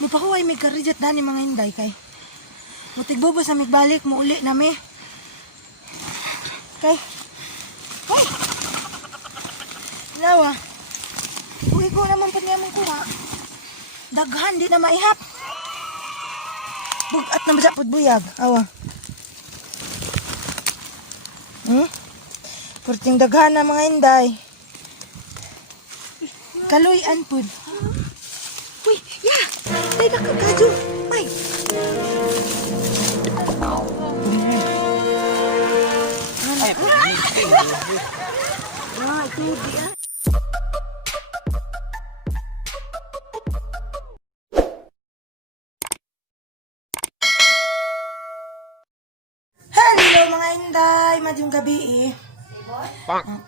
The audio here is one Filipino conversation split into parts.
Mupahuay may karijat na ni mga hinday kay. Mutigbobo sa migbalik mo uli na mi. Kay. Hoy! Nawa. Uy ko naman pa niya mong kuha. Daghan di na maihap. Bugat na masapod buyag. Awa. Kurting daghan na mga hinday. Kaluyan pud. Uy, ya! Day nakagado. May. Ay, tubi ah. Hello mga hinday, madyong gabi eh.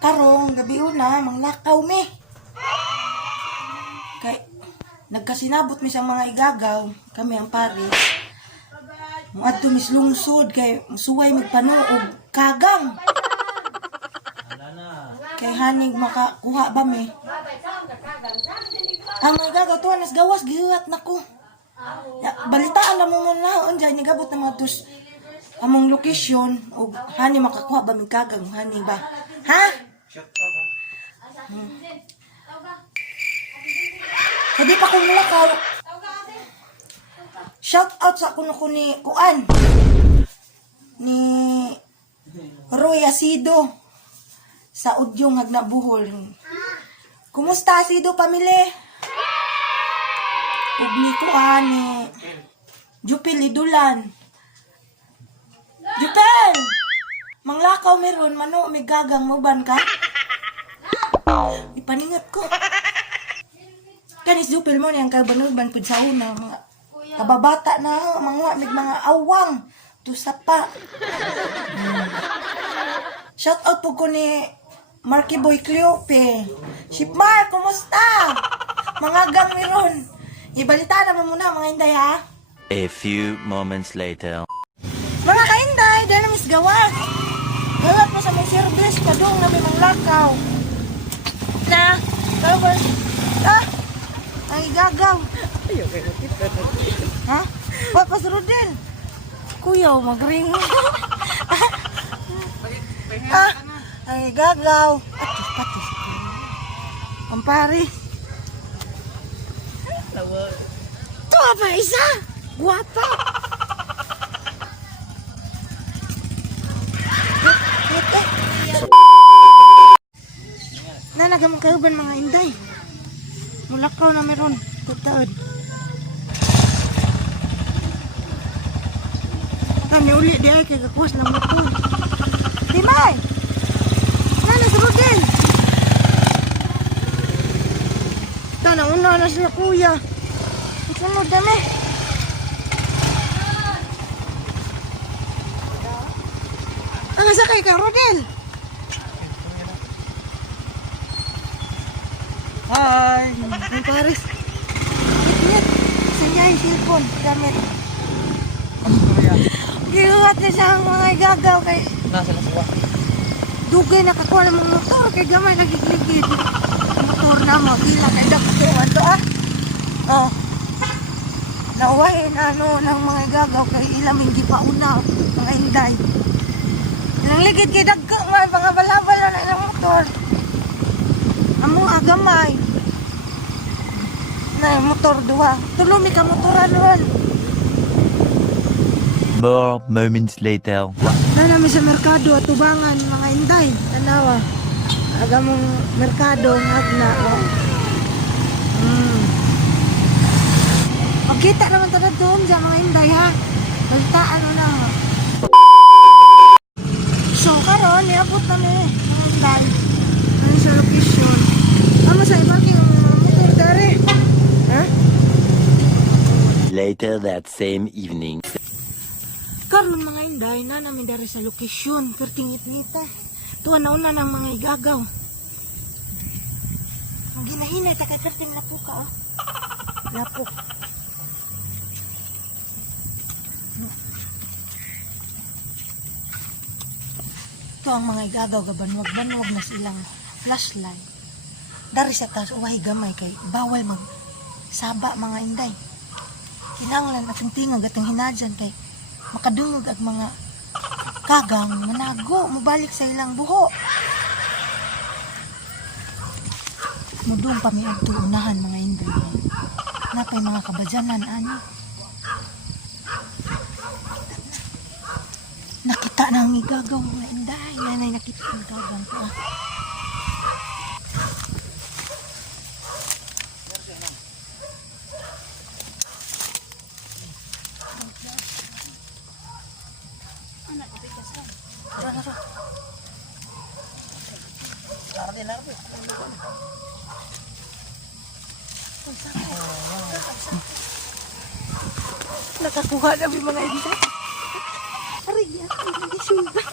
Karong gabi una, manglakaw mi. Kay nagkasinabot mi sa mga igagaw, kami ang pare. Muadto mis lungsod kay suway magpanuog kagang. Kay hanig makakuha ba mi. Ang mga igagaw tuwa nas gawas gihuat nako. Balitaan na mo muna unjay nigabot na mga tus among lokasyon o hani makakuha ba mi kagang hani ba. Ha? Hindi pa kong mulakaw. Shout out sa kuno ko ni Kuan. Ni Roy Asido. Sa Udyong Hagnabuhol. Kumusta Asido pamilya? Ug ni Kuan ni Jupil Idulan. Jupil! Manglakaw meron, mano, may gagang mo ban ka? Ipaningat ko. Kanis Jupil mo niyang kabanurban pud sa una, mga kababata na, mga awang, tusapa. Shout out po ko ni Marky Boy Cleope. Shipmar, kumusta? Mga gang meron. Ibalita naman muna mga hinday ha. A few moments later. Mga kainday, dahil na misgawas. Gawat mo sa may service, kadung na may manglakaw. Na, gawat. Ay gagaw. Ayaw kayo makita. Ha? Papas Rodel. Kuya, magring. Ay gagaw. Patis. Ampari. Ito pa isa. Guwapa. Nanagamang kayo ba mga inday? Mulakaw na meron. Tutaod. Kami uli di ay kay kakuas ng motor. Timay! Nana sa Rodel! Una na sila kuya. Sunod dami. Ang sakay ka, Rodel? Hi! Ang Paris. Wait. Sinya yung cellphone. Gamit. Giwat na siya ang mga igagaw kay... Nasa nasuwa. Dugay nakakuha ng mga motor kay gamay nagigligid. Ang motor na mo. Bila kay dapat to ah. Oh. Nauwahin ng mga igagaw kay ilaming gipauna. Mga inday. Ilang ligid kay dagka nga. Mga balabala na ng motor. Amo agamay. Na motor dua. Tulumi ka motoran ron. More moments later. Na namin sa merkado at tubangan mga inday. Tanawa. Aga mong merkado agna. Oh. Magkita naman tada doon sa mga inday ha. Balitaan mo na. So karon niabot namin mga inday. Ano sa location. Tama sa iparking ang motor dari. Ha? Later that same evening. Karon mga inday na namin dari sa location. Pertingit-ngita. Tuwa na una ng mga igagaw. Ang ginahinay, taga-perting lapok ka oh. Lapok. Ito ang mga igagaw gabanwag-banwag na silang flashlight. Dari sa taas, uwahi gamay kay bawal mag saba mga inday. Kinanglan atong tingog atong hinadyan kay makadungog ang mga kagang manago mubalik sa ilang buho. Mudong pa may unahan mga inday. Napay mga kabadyanan ani. Nakita na ang igagaw mga inday. Nanay nakita ang igagaw ko. Nakakuha na may mga inday. Aray, hindi sulban.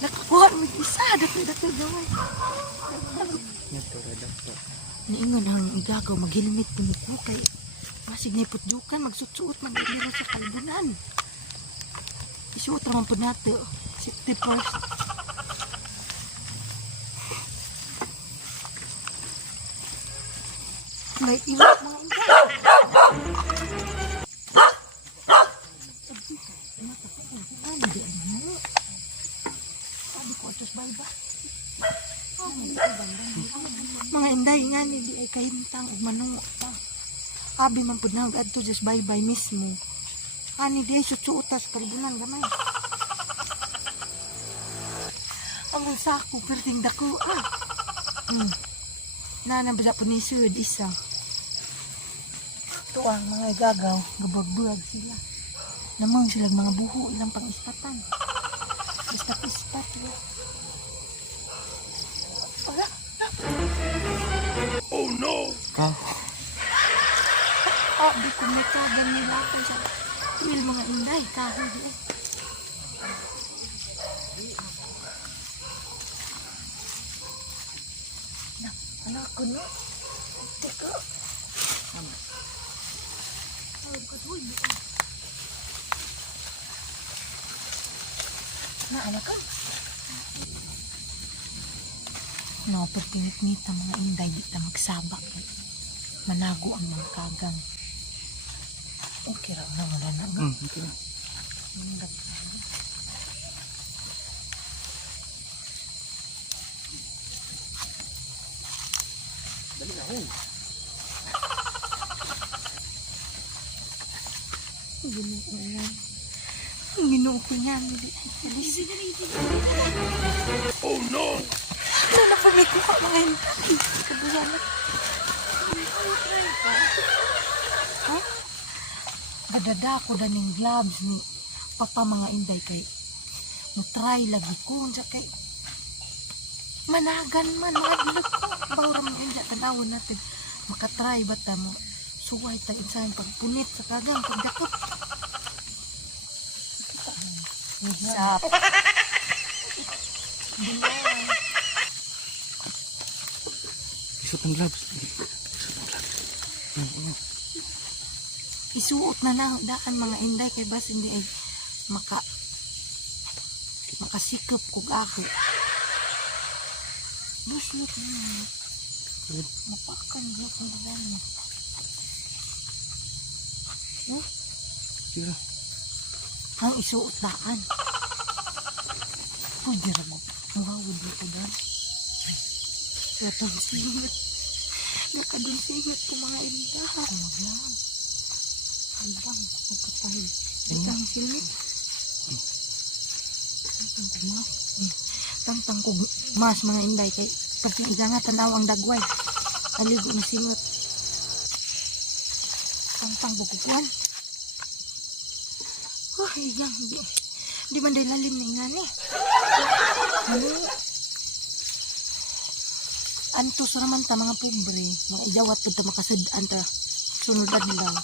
Nakakuha na may isa. Dapil gawin. Niingon ang igagaw maghilmit tumuko kay masig na iputdukan magsutsuot magdilira sa kalbunan. Isuot naman po natin. Safety first. May iwak mga inday. Sabi ko, atos bayba. Mga inday nga ni di ay kahintang ug manungo pa. Abi man pud na adto just bye-bye mismo. Ani di ay sutsuotas kalbunan gamay. Ang sako perting dako Nana ba po ni Sud isa. Ito ang mga igagaw, gabag-bulag sila. Namang silang mga buho ilang pang-ispatan. Ispat-ispat yun. Wala. Oh no! Di ko may kagan nila ako sa tuwil mga inday, kahoy eh. Anak ko no? Teka. Anak ko. No, pertinit-nita mga inday di na magsabak. Manago ang mga kagang. Okay raw na wala na. Okay. Dali na, Ang ginoo ko niya. Oh no! Ano na kami ko ka mga inday? Kabuyanan. Ha? Gadada ko daning gloves ni papa mga inday kay mutry lagi ko unsa kay managan man mga bilog ko bawra mga inday tanawon natin makatry bata mo suway ta insan pagpunit sa kagang pagdakot sap Isot ang gloves. isuot na lang daan mga inday kay bas hindi ay makasikap kog ako. Buslot na. Mapakan ko kung ano. Sige. Ang isuot daan. Pwede rin mo. Muhawad dito daan. Katong singat. Nakadong singat ko mga inday. Ako maglaan. Hanggang ako kapahil. Itang silip. Tangtang ko mas mga inday kay pati nga tanaw ang dagway. Aligo ni singot. Tangtang bukukuan. Oh, yang di man day lalim ni ngani. Antos raman ta mga pobre, mga ijawat pud ta makasud-an ta sunod adlaw.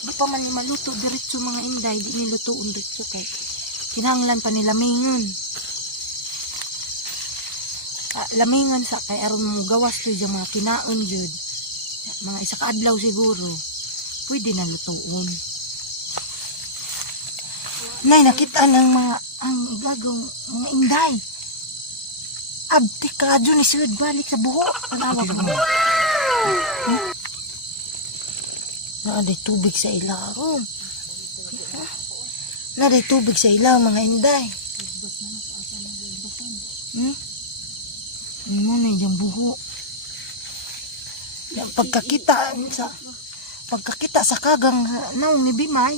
Di pa man maluto diretso mga inday, di nilutoon diretso kay kinahanglan pa nila mingon. Lamingan sa kay aron mo gawas to yung mga kinaon jud. Mga isa ka adlaw siguro. Pwede na lutoon. Nay nakita ng mga ang igagong mga inday. Abti ka dyan ni Sud balik sa buho. Tanawa ko. Naaday tubig sa ilaw. Naaday tubig sa ilaw, mga inday. Ano na yung buho. Pagkakita sa kagang naong ni Bimay,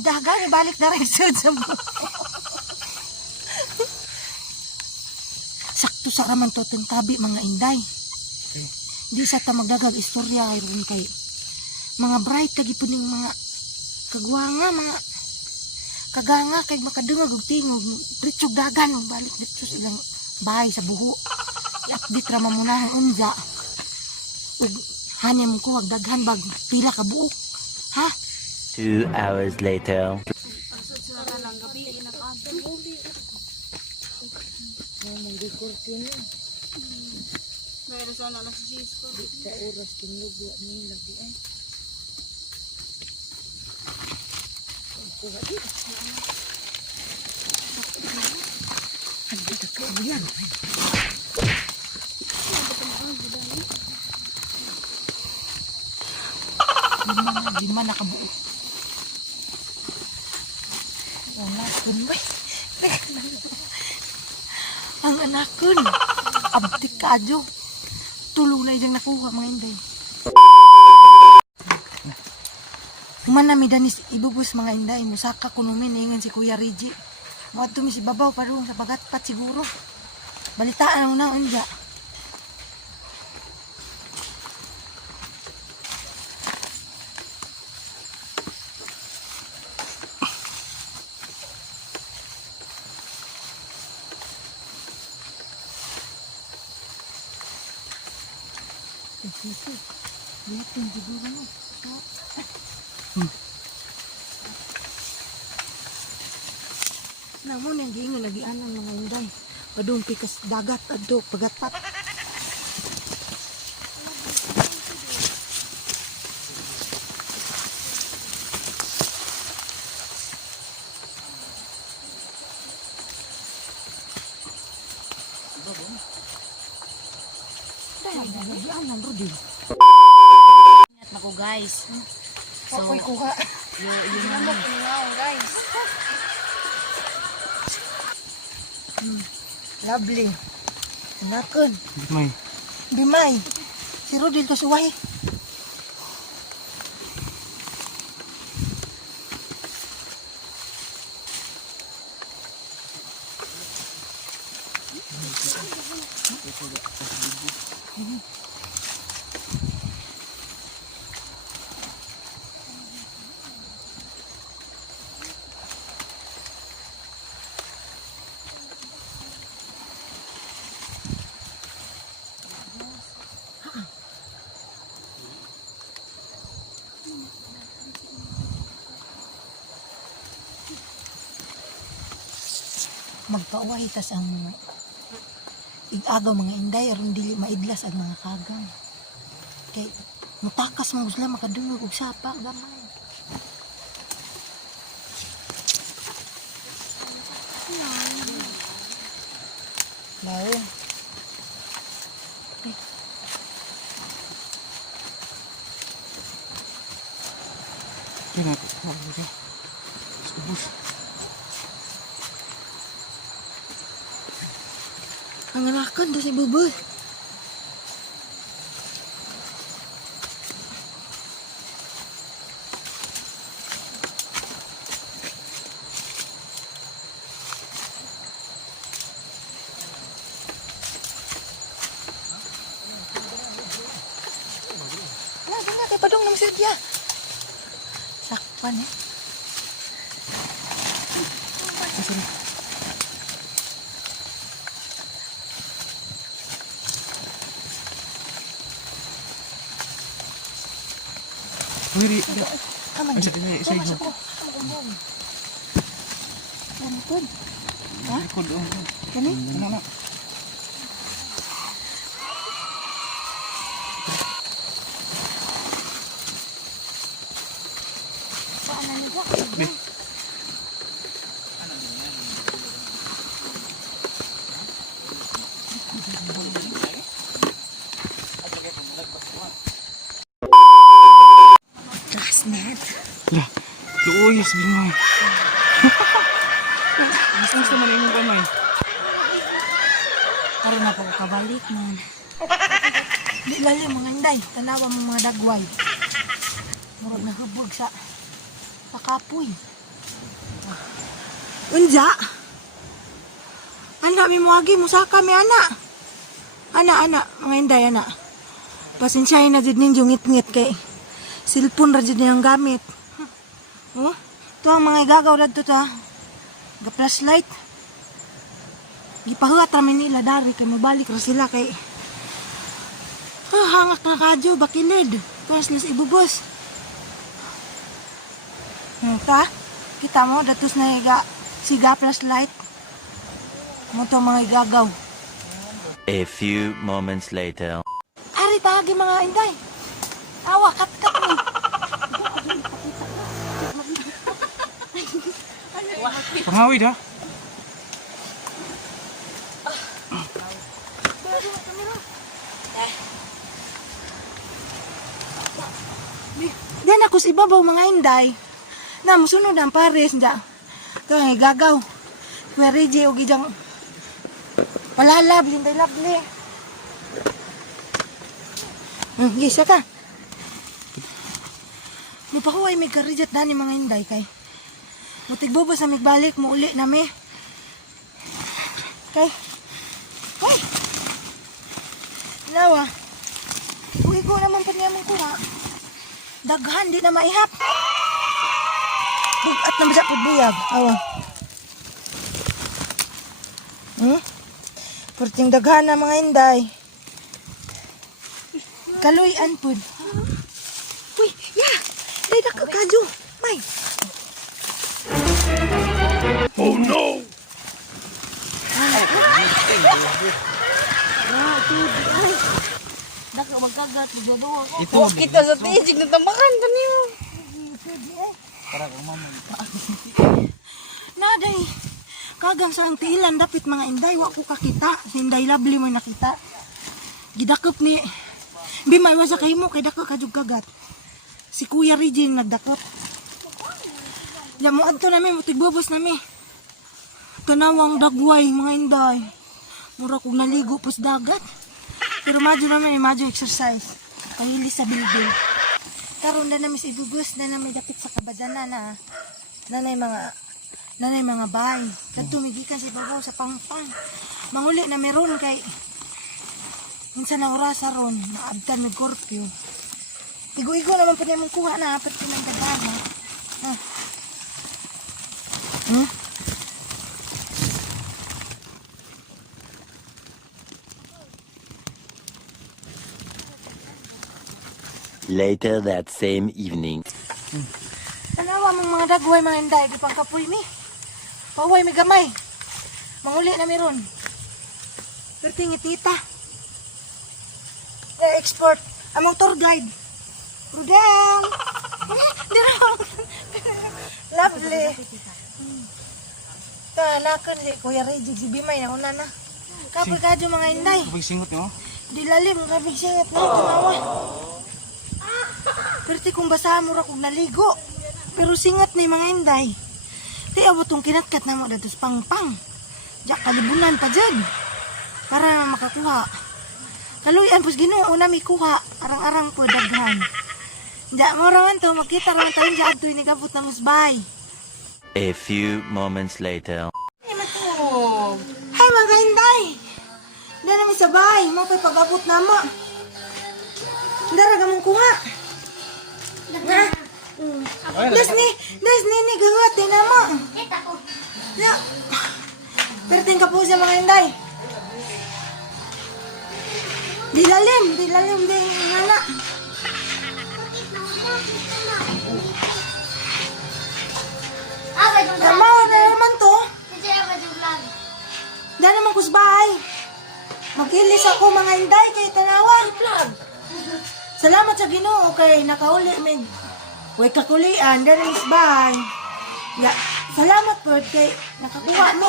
dagan balik na rin sa buho. Sakto sa raman to tabi mga inday. Di sa ta magdagag istorya ron kay mga bright lagi po ning mga kagwanga, mga kaganga kay makadungag og tingog pritsog dagan balik dito silang bahay sa buho. I-update ra muna ang unja. Ug hanim ko wag daghan bag pila ka buok. Ha? 2 hours later. Ngomong di kurtin na. Mayroon sana na si Cisco. Di sa oras tingog wa ni lagi ay. Kuha di. Agad ka yan. Lima na kabuo. Wala kun ba? Ang anakon. Abdik kadyo. Tulong na idang nakuha mga inday. Manami danis ibubus mga inday. Musaka kunumin ingan si Kuya Rigi. Mga tumi si babaw parung sa pagatpat siguro. Balitaan mo na unja. Lihatin siguro mo. Namun yang giingon nagianan mga inday. Padung pikas dagat adto pagatpat. Nagianan Rudy. Ingat na ko guys. So, ako'y kuha. Yun na guys. Lovely. Anakon. May. Bimay. Si Rodil to suway. Magpauwahi tas ang igagaw mga inday aron dili maidlas ang mga kagang. Kay mutakas mo sila makadungog og sapa gamay. Laon. Kaya natin. Ubus. Ang anakan doon si Buboy. Wala, ganda kay padong ng sirya. Sakpan eh. Wiri. Aman. Isa Masuk ko. Lampun. Ha? Ikod doon. Kani? Ano na? Saan na nila? Be. Lah, luuyos bimay. Mas naman yung gamay. Karon na po kabalik man. Di lalim mga inday, tanawa mo mga dagway. Murag nahubog sa kapoy. Unja? Anak, may muagi mo sa kami, anak. Anak, mga inday, anak. Pasensyahin na dyan ninyo ngit-ngit kay cellphone ra dyan yung gamit. Oh, ito ang mga igagaw na ito ta. Ga-flashlight. Gipahuat ramin nila dari kay mabalik ra sila kay hangak na kadyo, bakilid. Paslis ibubos. Ta, kita mo, datos na siga flashlight. Mo to mga igagaw. A few moments later. Ari tagi mga inday. Awa, kat-kat mo. Pangawid ha? Diyan ako sa ibabaw mga inday. Na musunod ang pares diya. Ito ang gagaw. Mary J. o gijang palalab, linday labli. Gisa ka. May pahuay may karijat na ni mga inday kay. Mutigbubos na migbalik mo uli na mi. Kay. Kay. Nawa. Uy ko naman pa niya mong kuha. Daghan, di na maihap. Bugat na masya po buyag. Awa. Perting daghan na mga inday. Kaluyan po. Uy, yeah. Day na kakadyo. May. Oh no! Dako magkagat, dua ko. Ito Kita sa tijig na tambakan kanimo. Naday. Kagang sa ang tiilan dapit mga inday. Wa ko kakita. Si inday labli mo nakita. Gidakop ni. Bimay wasa kay mo. Kay dako kadyog kagat. Si Kuya Regine nagdakop. Yamuad to namin. Mutigbubos namin. Tanawang dagway mga inday. Mura kong naligo pos dagat. Pero madyo naman madyo exercise. Pangili sa bilbil. Karon na namin sa ibugos na namin dapit sa kabadana na nanay mga bahay. Nagtumigikan si babaw sa pangpang. Manguli na meron kay minsan ang orasa ron, naabtan may curfew. Igo-igo naman pa niya mong kuha na apat ko ng dagana. Later that same evening. Tanawa mong mga dagway mga inday, di pang kapoy mi. Pauway mi gamay. Manguli na meron. Pertingi tita. Export. Among tour guide. Rudel. Dirang. Lovely. Nakon si Kuya Reggie, si Bimay na una na. Kapoy kadyo mga inday. Kapag singot mo? Di lalim, kabig singit na. Tanawa. Perti kung basahan mo ra kung naligo. Pero singat ni mga inday. Di abot tong kinatkat na mo datos pangpang. Diyak kalibunan pa dyan. Para na makakuha. Kaluyan pos Ginoo na may kuha. Arang-arang po daghan. Diyak mo raman to. Makita raman tayo dyan to inigabot ng musbay. A few moments later. Hay mga inday. Dahil namin sabay. Mapay pag-abot na mo. Daraga mong kuha. Na. Das ni gawat din mo. Ya. Perting ka po sa mga inday. Di lalim din ngana. Tama na naman to. Dahil naman kusbahay. Mag-ilis ako mga inday kay tanawa. Salamat sa Ginoo kay nakauli mig. Way kakulian dahil isbay. Ya, salamat po kay nakakuha mi.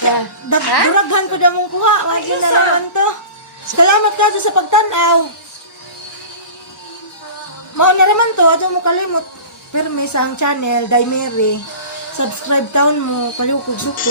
Ya, duraghan ko damong kuha, wagi na naman to. Salamat ka sa pagtanaw. Mao na raman to, ato mo kalimot. Pero may isang channel, Day Mary. Subscribe taon mo, kalukog suko.